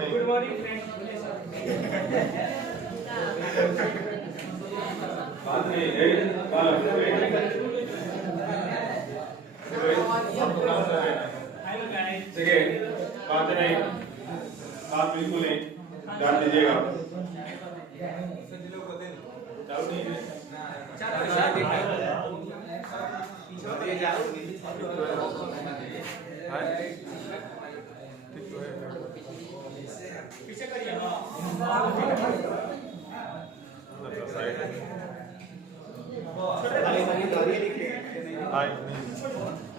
नहीं। Good morning friends. बात नहीं है बात ठीक है, बात नहीं, बात बिल्कुल नहीं, ध्यान दीजिएगा। डाउट नहीं है पीछे करिए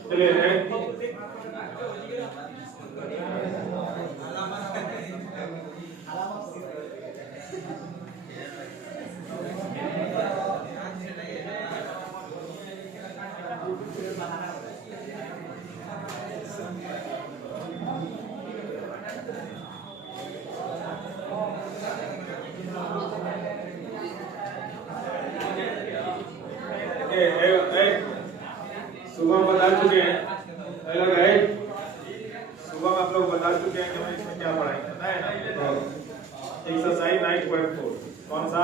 चलिए सुबह बता चुके हैं, सुबह आप लोग बता चुके हैं कि मैं इसमें क्या पढ़ाएंगे, पता है ना? एक्सरसाइज 9.4 कौन सा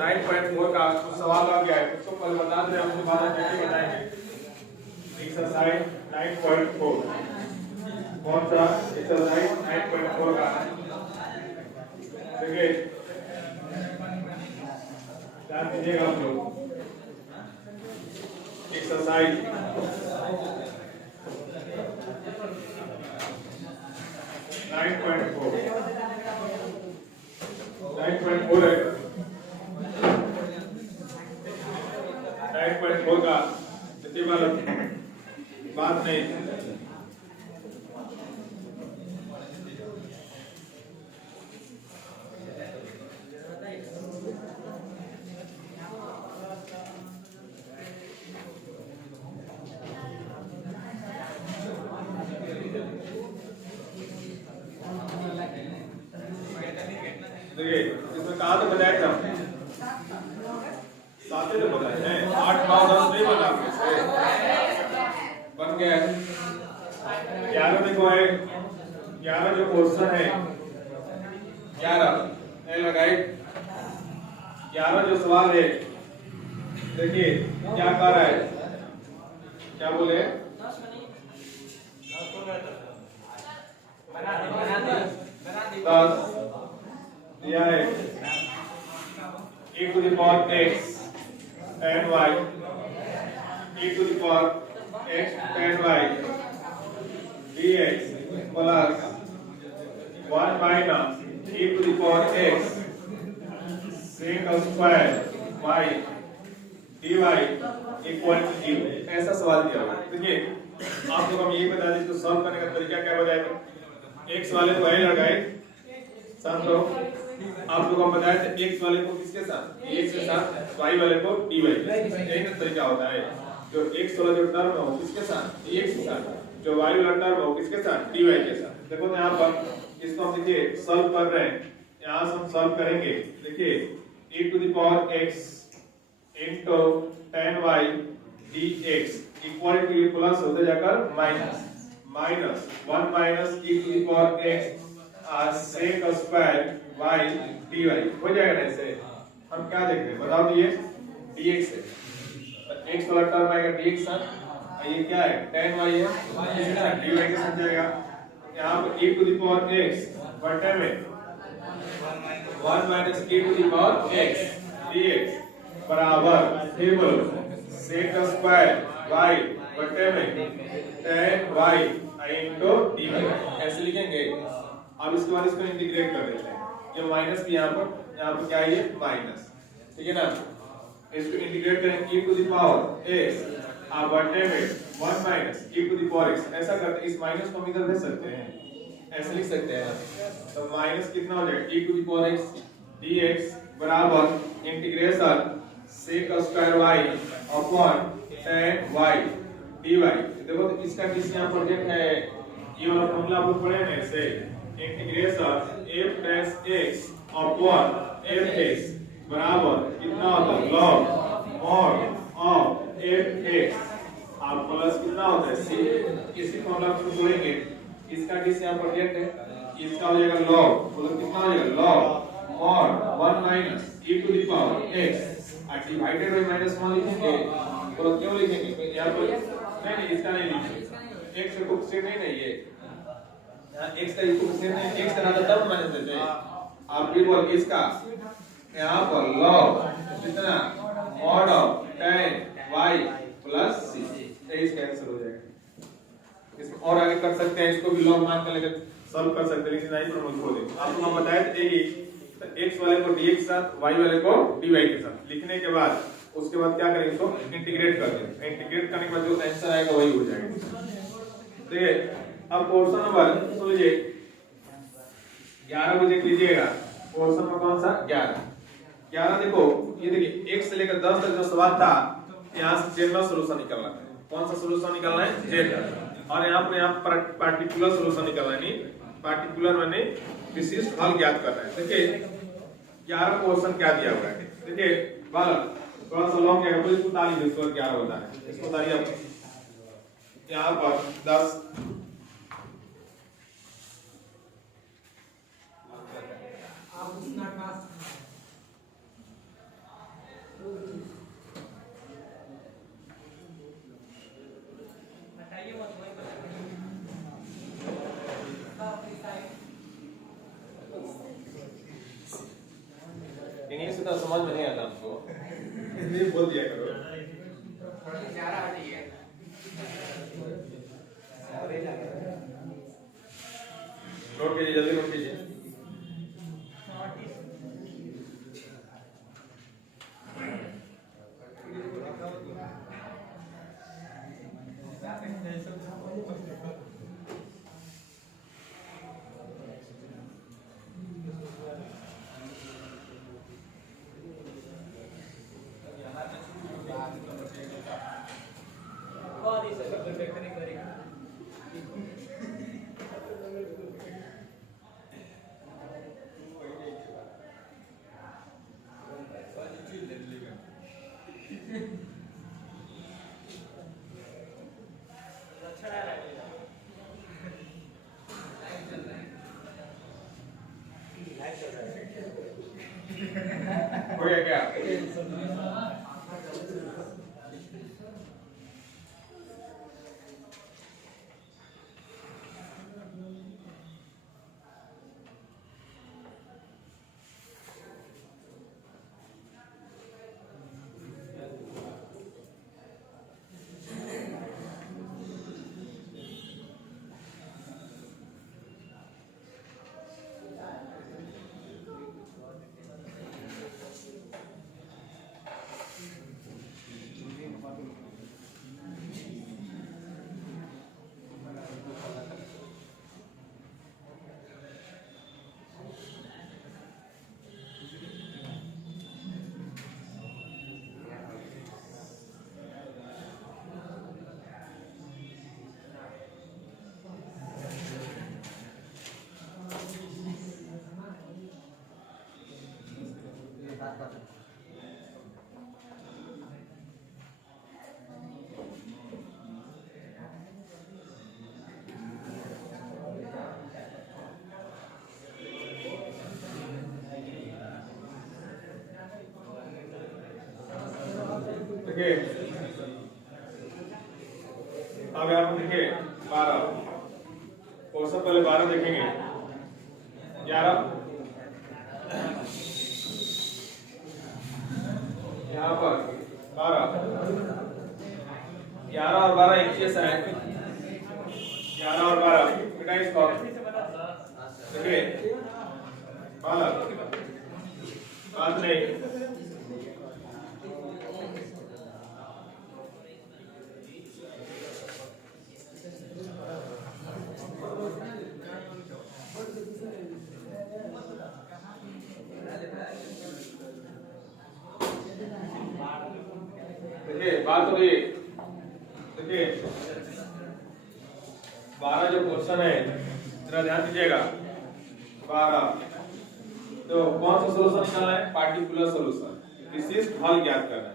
9.4 का कुछ सवाल आ गया है, उसको कल बता दें, हम दोबारा कैसे बताएंगे। एक्सरसाइज 9.4 कौन सा एक्सरसाइज 9.4 का देखिए, ध्यान दीजिएगा आप लोग। एक्सरसाइज 9.4 है, 9.4 का इतनी बात नहीं। देखिए इसमें कहा तो बताया था, 7 तो बताए हैं, 8 9 10 नहीं बना, बन गया 11 देखो है, 11 जो क्वेश्चन है 11 लगाए, 11 जो सवाल है, देखिए क्या कर रहा है, क्या बोले 10 दिया है, e to the power x and y, e to the power x and y dx plus 1 minus e to the power x sec square y dy equal to 0। ऐसा सवाल दिया हुआ है। देखिए आप लोग हम यही बता दें, इसको सॉल्व करने का तरीका क्या बताया था। x वाले को y लगाए साथ लो, आप लोग हम बताए थे x वाले को किसके साथ, x के साथ, y वाले को dy के साथ। यही ना तरीका होता है, जो x वाला जो टर्म है वो किसके साथ, x के साथ, जो y वाला टर्म है वो किसके साथ, dy के साथ। देखो तो यहाँ पर इसको हम देखिए सॉल्व कर रहे हैं, यहाँ से हम सॉल्व करेंगे। देखिए e to the power x into tan y dx equal to ये प्लस होते जाकर minus 1 minus e to the power x sec square y dy हो जाएगा ना। ऐसे हम क्या देख रहे हैं बताओ, तो ये dx है, x वाला टर्म आएगा dx साथ, ये क्या है tan y है, dy के साथ जाएगा। यहाँ पर e to the power x बटे में 1 minus e to the power x dx बराबर टेबल sec स्क्वायर y बटे में tan y into dy ऐसे लिखेंगे। अब इसके बाद इसको इंटीग्रेट कर देते हैं, ये माइनस भी यहाँ पर क्या है, ये माइनस, ठीक है ना। इसको इंटीग्रेट करें e to the power x बटे में 1 minus e to the power x, ऐसा करते इस माइनस को हम इधर दे सकते हैं, ऐसे लिख सकते हैं। तो माइनस कितना हो जाएगा e to the power x dx बराबर integration sec square y upon tan y dy। देखो तो इसका किस यहाँ प्रोजेक्ट है, ये वाला फॉर्मूला आप लोग पढ़े हैं, ऐसे integration f dash x upon fx बराबर कितना होता है log mod of fx आप प्लस कितना होता है c। इसी फॉर्मूला को जोड़ेंगे, इसका किस यहाँ प्रोजेक्ट है, इसका हो जाएगा log, बोलो कितना हो जाएगा log और 1 minus e to the power x और डिवाइडेड बाय माइनस 1 लिखेंगे। बोलो क्यों लिखेंगे? यहाँ पर नहीं इसका नहीं लिखेंगे, x को से नहीं ये यहाँ x का इक्वल से नहीं, x का था तब माइनस देते हैं। आप भी बोल इसका यहाँ पर log कितना mod of tan y plus c, इसका आंसर हो जाएगा। इसमें और आगे कर सकते हैं, इसको भी log मान कर लेकर सॉल्व कर सकते हैं, लेकिन नहीं प्रमोट को देंगे। आपको हम बताए थे कि x वाले को dx के साथ y वाले को dy के साथ लिखने के बाद उसके बाद क्या करेंगे, इसको इंटीग्रेट कर देंगे। इंटीग्रेट करने के बाद जो आंसर आएगा वही हो जाएगा। देखिए अब क्वेश्चन नंबर सुन लीजिए 11 बजे कीजिएगा। क्वेश्चन नंबर कौन सा 11 देखो, ये देखिए 1 से लेकर 10 तक जो सवाल था यहाँ से जनरल सॉल्यूशन निकालना है। कौन सा सॉल्यूशन निकालना है? जनरल। और यहाँ पर पार्टिकुलर सॉल्यूशन निकालना है, पार्टिकुलर माने विशिष्ट हल ज्ञात करना है। देखिए 11 क्वेश्चन क्या दिया हुआ है, देखिए बालक थोड़ा सा लॉन्ग क्या है, इसको ताली दे, इसको 11 होता है, इसको ताली अब यहाँ पर 10 इंग्लिश तो समझ में नहीं आता आपको, हिंदी बोल दिया करो। नोट कीजिए, जल्दी नोट कीजिए। हो गया क्या? देखिए अब यहाँ पर देखिए 12 क्वेश्चन पहले 12 देखेंगे 11 यहाँ पर 12 11 और 12 एक जैसा है 11 और 12 बेटा इसको देखिए बालक बात नहीं बात हो रही है। देखिए 12 जो क्वेश्चन है जरा ध्यान दीजिएगा 12 तो कौन सा सॉल्यूशन निकालना है? पार्टिकुलर सॉल्यूशन, विशिष्ट हल ज्ञात करना है।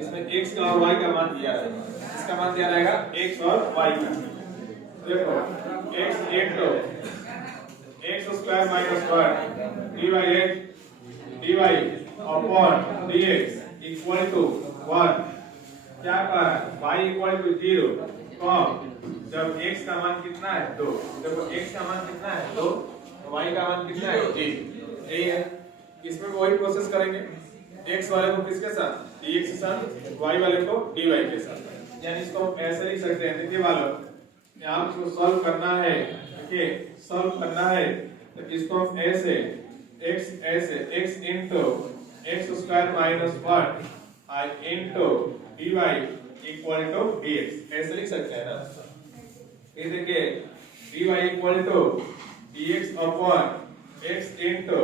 इसमें x का और y का मान दिया रहेगा, इसका मान दिया रहेगा x और y का। देखो x square minus 1 dy upon dx equal to 1। क्या कहा है? y इक्वल टू 0 कब? जब x का मान कितना है 2। जब x का मान कितना है 2 तो y का मान कितना है 1। यही है। इसमें वही प्रोसेस करेंगे, x वाले को किसके साथ dx के साथ, y वाले को dy के साथ। यानी इसको हम ऐसे लिख सकते हैं, देखिए वालों यहाँ इसको सॉल्व करना है, देखिए सॉल्व करना है तो इसको हम ऐसे x into x square minus 1 into dy equal to dx ऐसे लिख सकते हैं ना। ये देखिए dy equal to dx upon x into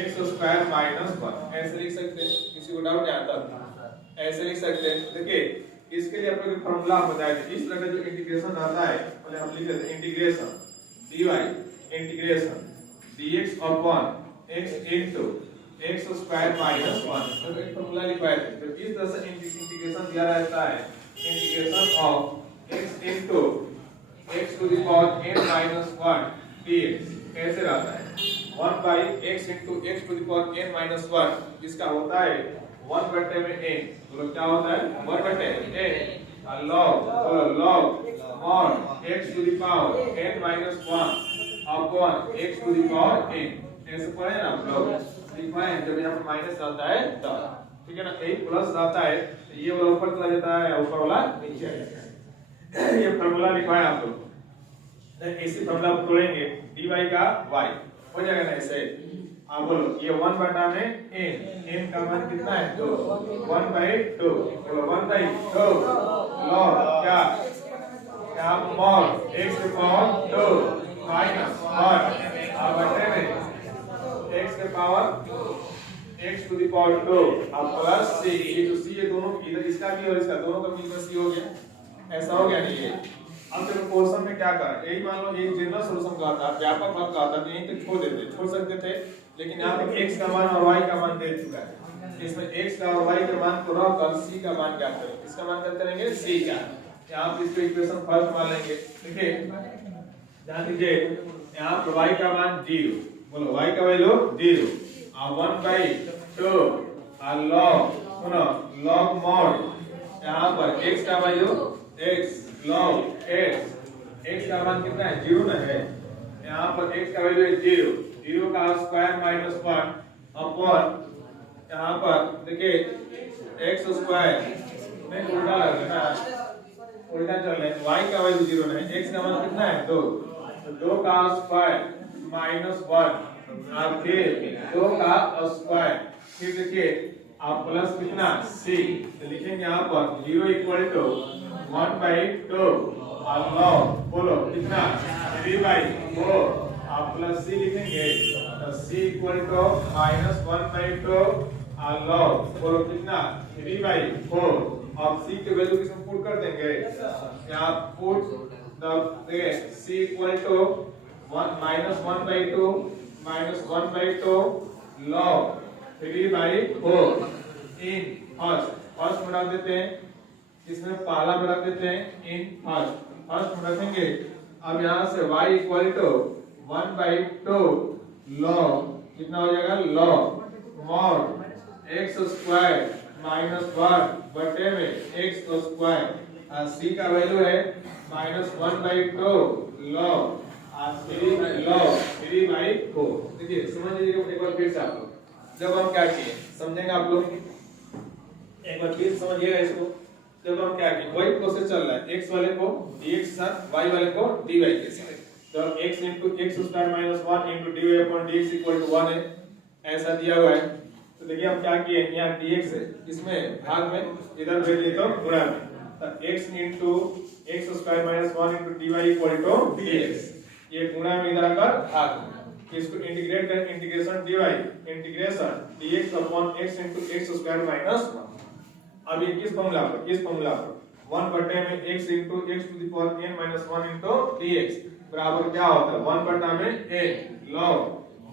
x square minus 1 ऐसे लिख सकते हैं। किसी को डाउट है आता? ऐसे लिख सकते हैं। देखिए इसके लिए आपको फॉर्मूला बताया था, इस तरह का जो इंटीग्रेशन आता है पहले हम लिख देते हैं integration dy integration dx upon x into x square minus 1 तो एक फॉर्मूला लिखवाया था। तो इस तरह से इंटीग्रेशन दिया रहता है, integration of x into x to the power n minus 1 dx कैसे रहता है 1 by x into x to the power n minus 1 इसका होता है 1 बटे में n। तो क्या होता है 1 बटे n log mod x to the power n minus 1 upon x to the power n। ऐसे पढ़े ना आप लोग, लिखवाए जब यहाँ पर माइनस आता है तब, ठीक है ना। यही प्लस आता है तो ये वाला ऊपर चला जाता है, ऊपर वाला नीचे आ जाता है। ये फार्मूला लिखवाए आप लोग। इसी फार्मूला को तोड़ेंगे dy का y हो जाएगा ना ऐसे। आप बोलो ये 1 बटा में n का मान कितना है 2 1 by 2 बोलो 1 by 2 log क्या mod x के पावर 2 माइनस 1 अब बटे में x के power x to the power 2 अब प्लस c। ये जो c है दोनों इधर इसका भी और इसका दोनों का मिलकर c हो गया। ऐसा हो गया नहीं ये। अब देखो क्वेश्चन में क्या करा, यही मान लो ये जनरल सॉल्यूशन का था, व्यापक भाग का था तो यहीं तक छोड़ सकते थे, लेकिन यहाँ पे x का मान और y का मान दे चुका है। इसमें x का और y के मान को रखकर c का मान ज्ञात करेंगे। इसका मान ज्ञात करेंगे c का। यहाँ पे इसको इक्वेशन फर्स्ट मान लेंगे, देखिए ध्यान दीजिए यहाँ पर y का मान 0, बोलो y का वैल्यू 0 और 1 by 2 और log mod यहाँ पर x का वैल्यू x log x का मान कितना है 0 ना है। यहाँ पर x का वैल्यू है 0 का स्क्वायर माइनस 1 अपॉन यहाँ पर देखिए x स्क्वायर में उल्टा लग रहा है, उल्टा चल रहा है। y का वैल्यू 0 नहीं, x का मान कितना है 2 तो 2 का स्क्वायर माइनस 1 और फिर 2 का स्क्वायर फिर देखिए आप प्लस कितना c तो लिखेंगे यहाँ पर 0 इक्वल टू 1 by 2 और log बोलो कितना 3 by 4 आप प्लस c लिखेंगे तो c equal to minus 1 by 2 और log बोलो कितना 3 by 4। अब c के वैल्यू किसमें पुट कर देंगे, यहाँ put the c equal to 1 minus 1 by 2 minus 1 by 2 log 3 by 4 in first में रख देते हैं, इसमें पहला में रख देते हैं इन फर्स्ट में रखेंगे। अब यहाँ से y equal to 1 by 2 log कितना हो जाएगा log mod x square minus 1 बटे में x स्क्वायर और c का वैल्यू है माइनस 1 by 2 log 3 by 4। देखिए समझ लीजिए एक बार फिर से आप लोग, जब हम क्या किए समझेंगे आप लोग, एक बार फिर समझिएगा इसको। जब हम क्या किए वही प्रोसेस चल रहा है, x वाले को dx के साथ y वाले को dy के साथ। तो x into x square minus 1 into dy upon dx equal to 1 है, ऐसा दिया हुआ है। तो देखिए हम क्या किए, यहाँ dx है इसमें भाग में, इधर भेज देता हूँ गुणा में, तो x into x square minus 1 into dy equal to dx ये गुणा में इधर आकर भाग में, इसको इंटीग्रेट करें integration dy integration dx upon x into x square minus 1। अब ये किस फॉर्मूला पर 1 बटे में x into x to the power n minus 1 into dx बराबर क्या होता है 1 बटा में n log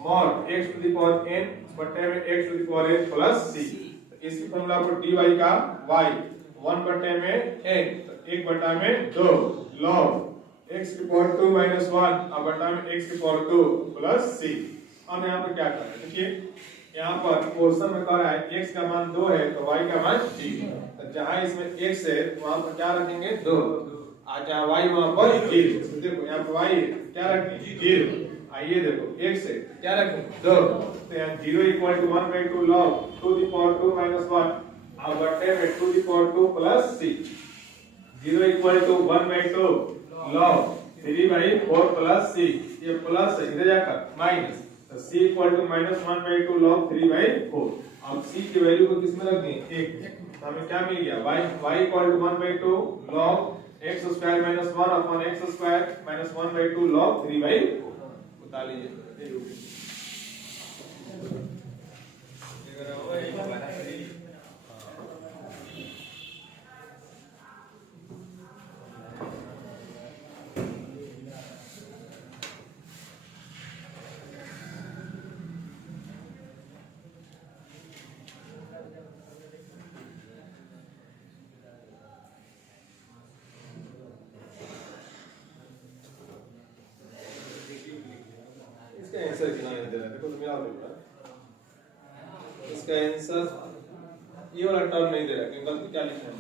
mod x to the power n बटे में x to the power n plus c। इसी फॉर्मूला पर dy का y 1 बटे में n तो 1 बटा में 2 log x की पावर 2 माइनस 1 अब बटा में x की पावर 2 प्लस c। अब यहाँ पर क्या करना है, देखिए यहाँ पर क्वेश्चन में कह रहा है x का मान 2 है तो y का मान 3 है, तो जहाँ इसमें x है वहां पर क्या रखेंगे 2, आज जहाँ y वहां पर 0, तो देखो यहाँ पर y है क्या रखेंगे 0, आइए देखो x है क्या रखेंगे 2, तो यहाँ 0 equal to 1/2 log two the power 2 minus 1 अब बटे में two the power 2 plus c, 0 equal to 1/2 log 3/4 plus c, ये प्लस है इधर जाकर माइनस, तो c equal to minus 1/2 log 3/4। अब c की वैल्यू को किसमें रखनी है 1, तो हमें क्या मिल गया y equal to 1/2 log x square minus 1 upon x square minus 1/2 log 3/4 बता लीजिए। इसका आंसर कितना नहीं दे रहा है, देखो तुम याद रखना इसका आंसर ये वाला टर्म नहीं दे रहा है, गलती क्या लिखना है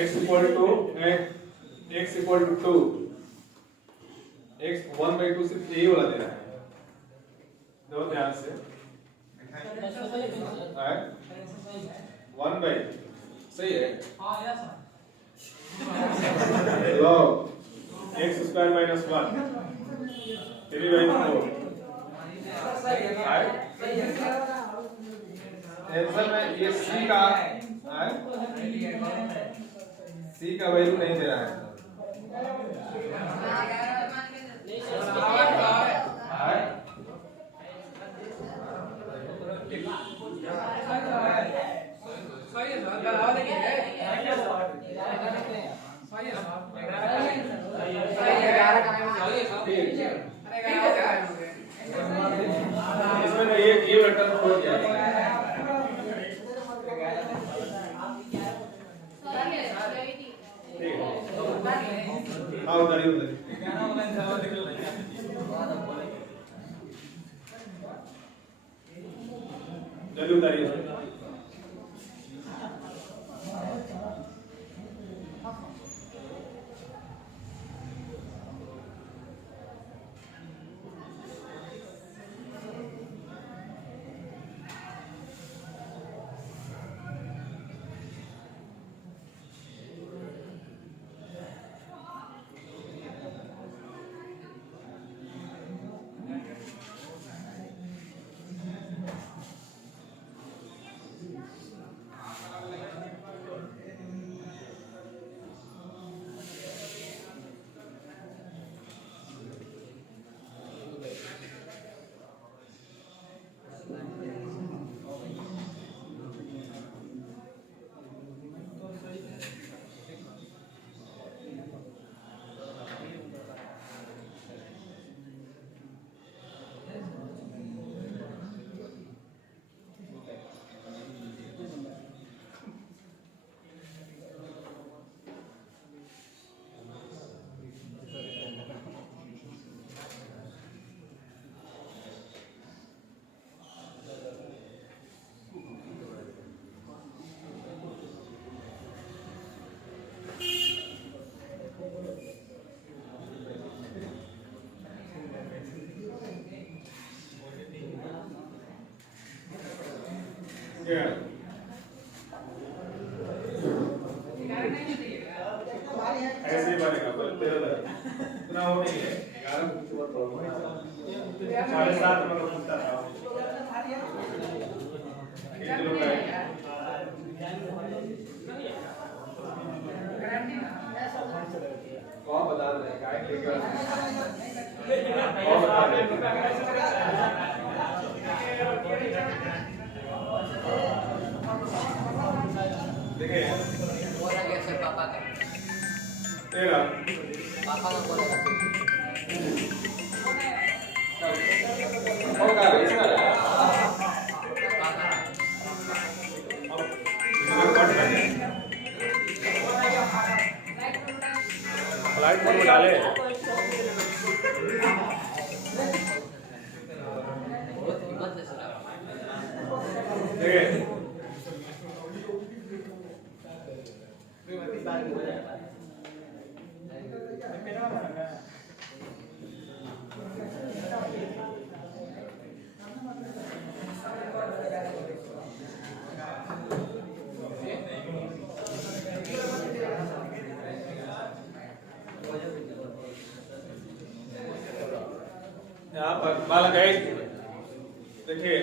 x इक्वल टू 2 x 1/2 सिर्फ ये वाला दे रहा है, देखो ध्यान से है 1/, सही है log x square minus 1 3/4 answer में ये c का वैल्यू नहीं दे रहा है, इसमें ना ये बटन खोल दिया ठीक है, आओ उधर चलिए उतारिए। ऐसे ही बनेगा पर 13 इतना वो नहीं है 11 कुछ बहुत प्रॉब्लम है 7.5 में पूछता था ये लोग है कौन बता रहे हैं काय के कौन बता रहे हैं देखिए बोला गया सर पापा का 13 पापा का बोला होगा इसका लाइट मोड में डाल यहाँ पर बालक है, देखिए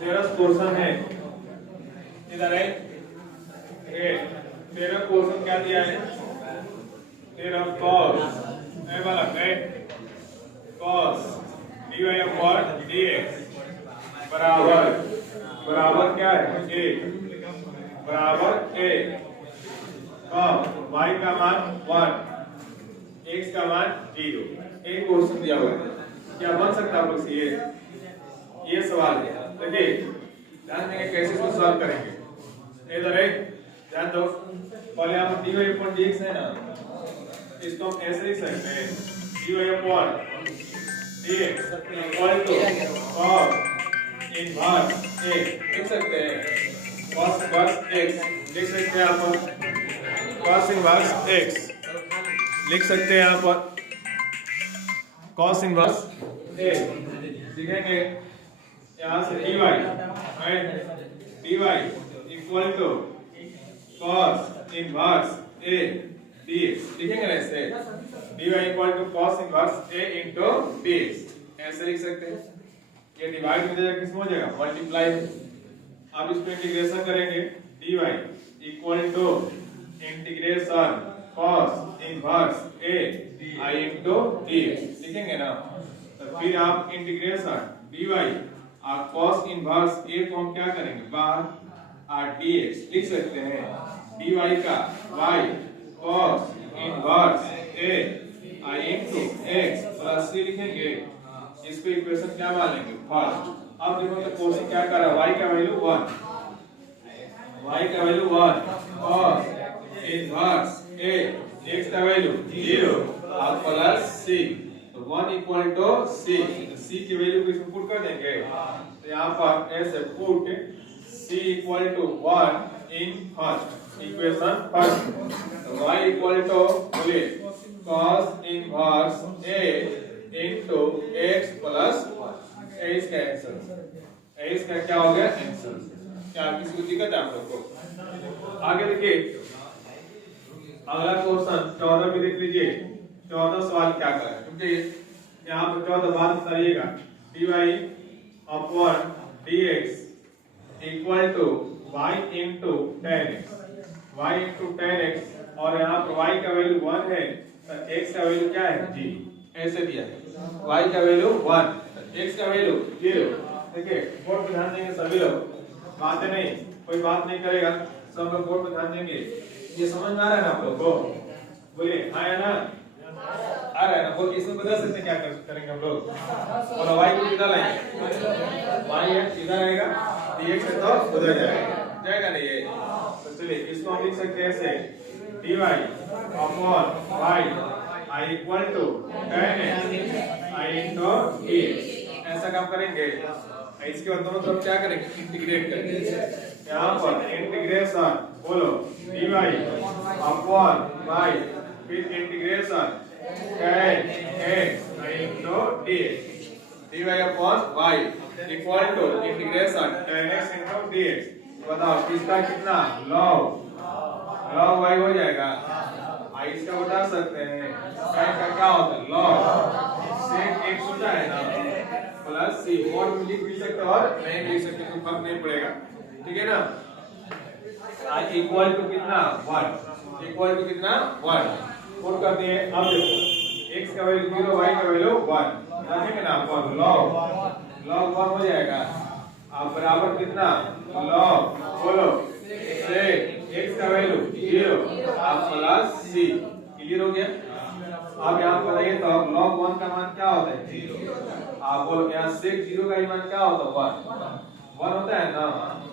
13 पोर्शन है इधर है, 13 पोर्शन क्या दिया है, 13 कॉस है बालक है, कॉस dx बराबर बराबर क्या है a बराबर a, y का मान 1, x का मान 0। एक क्वेश्चन दिया हुआ है, क्या बन सकता है आप लोग से ये सवाल है। देखिए ध्यान देंगे कैसे इसको सॉल्व करेंगे। इधर एक ध्यान दो, पहले हम dy/dx है ना, इसको हम ऐसे लिख सकते हैं dy/dx equal to cos inverse a, लिख सकते हैं cos इनवर्स x, लिख सकते हैं यहाँ पर cos इनवर्स x, लिख सकते हैं यहाँ पर cos इनवर्स a, लिखेंगे यहाँ से dy equal to cos inverse a dx, लिखेंगे ना ऐसे dy equal to cos inverse a into dx, ऐसे लिख सकते हैं। ये डिवाइड में जाएगा किस में हो जाएगा, मल्टीप्लाई। अब इसको इंटीग्रेशन करेंगे dy equal to integration cos inverse a I into dx, लिखेंगे ना। तो फिर आप इंटीग्रेशन dy और cos इनवर्स a को हम क्या करेंगे बाहर और dx, लिख सकते हैं dy का y cos inverse a I into x plus c, लिखेंगे इसको इक्वेशन क्या मान लेंगे फर्स्ट। अब देखो तो क्वेश्चन क्या कर रहा है, y का value 1 cos inverse a, x का वैल्यू 0 और प्लस c, तो 1 इक्वल टू c, c की वैल्यू को इसमें पुट कर देंगे। तो यहाँ पर ऐसे put c equal to 1 in first equation first, तो y इक्वल टू बोलिए cos inverse a into x plus 1, इसका आंसर, इसका क्या हो गया आंसर। क्या किसी को दिक्कत है आप लोग को? आगे देखिए अगला क्वेश्चन 14 भी देख लीजिए। 14 सवाल क्या कर रहा है, क्योंकि यहाँ पर 14 बात बताइएगा dy/dx equal to y into tan x, और यहाँ पर y का वैल्यू 1 है तो x का वैल्यू क्या है g, ऐसे दिया है y का वैल्यू 1 x का वैल्यू 0। देखिए बोर्ड पे ध्यान देंगे सभी लोग, बातें नहीं, कोई बात नहीं करेगा, सब लोग बोर्ड पे ध्यान देंगे। ये समझ में आ रहा है ना आप लोग को, बोलिए हाँ या ना, आ रहा है ना। बोल इसमें बदल सकते क्या करेंगे हम लोग, और y को किधर लाएंगे, y है इधर आएगा, dx है तो उधर जाएगा नहीं ये। तो चलिए इसको हम लिख सकते हैं ऐसे dy/y I equal to tan x I into dx, ऐसा काम करेंगे। इसके बाद दोनों तरफ क्या करेंगे, इंटीग्रेट करेंगे। यहाँ पर इंटीग्रेशन बोलो dy/y फिर integration tan x I into dx, dy/y equal to integration tan x into dx। बताओ किसका कितना log y हो जाएगा, इसका बता सकते हैं sin का क्या होता है log sec x होता है ना प्लस c, और लिख भी सकते और नहीं लिख सकते, कोई फर्क नहीं पड़ेगा, ठीक है ना। i इक्वल टू कितना 1, इक्वल टू कितना 1 पुट कर दिए। अब देखो x का वैल्यू 0 y का वैल्यू 1 रखेंगे ना, log 1 हो जाएगा। अब बराबर कितना log बोलो sec x का वैल्यू 0 और प्लस c, क्लियर हो गया। अब यहाँ पर आइए तो log 1 का मान क्या होता है 0, आप बोलो यहाँ sec 0 का मान क्या होता है 1 होता है ना,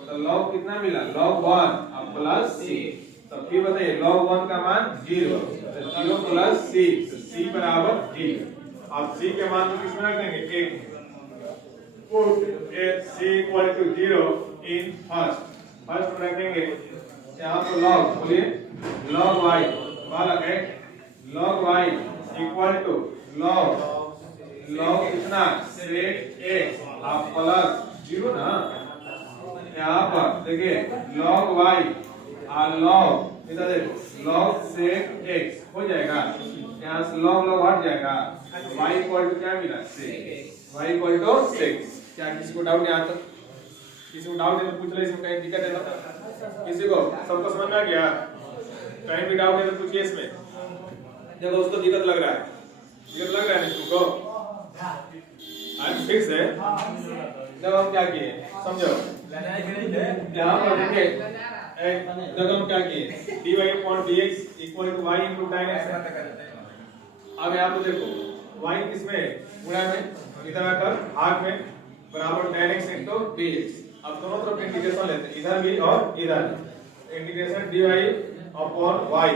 तो log कितना मिला log 1 और प्लस c, तो फिर बताइए log 1 का मान 0 प्लस c, तो c बराबर 0। अब c के मान को किसमें रख देंगे 1, put c equal to 0 in first रखेंगे। यहाँ पर log बोलिए log y बालक है log y equal to log कितना sec x आप प्लस 0 ना। यहाँ पर देखिए log y और log इधर देखो log sec x हो जाएगा, यहाँ से log log हट जाएगा, y इक्वल टू क्या मिला sec, y equal to sec। क्या किसी को डाउट यहाँ तक? किसी को डाउट है तो पूछ ले, इसमें कहीं दिक्कत है तो? किसी को सबको समझ में आ गया? कहीं भी डाउट है तो पूछिए इसमें। देखो उसको दिक्कत लग रहा है, दिक्कत लग रहा है तुमको? आज फिक्स है। जब हम क्या किए समझो, यहाँ पर देखिए जब हम क्या किए dy upon dx equal to y into tan x। अब यहाँ पे देखो y किसमें गुणा में, इधर आकर भाग में बराबर tan x into dx। अब दोनों तरफ इंटीग्रेशन लेते हैं, इधर भी और इधर भी। Integration dy upon y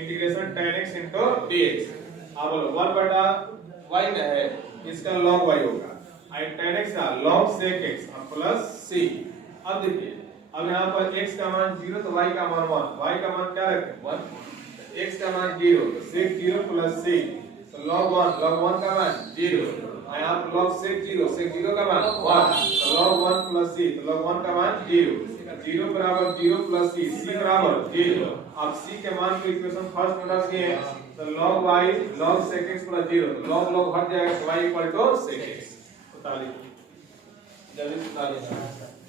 integration tan x into dx। अब बोलो 1 बटा y में है, इसका log y होगा, और tan x का log sec x plus c। अब देखिए अब यहाँ पर x का मान 0 तो y का मान 1, y का मान क्या रखें 1, x का मान 0 तो sec 0 प्लस c, तो log 1 का मान 0, यहाँ पर log sec 0 का मान 1, तो log 1 प्लस c, तो log 1 का मान 0, 0 बराबर 0 प्लस c बराबर 0। अब c के मान को इक्वेशन फर्स्ट में रख दिए, तो log y log sec x plus 0, तो log हट जाएगा, तो y equal to sec x। 45 जल्दी 45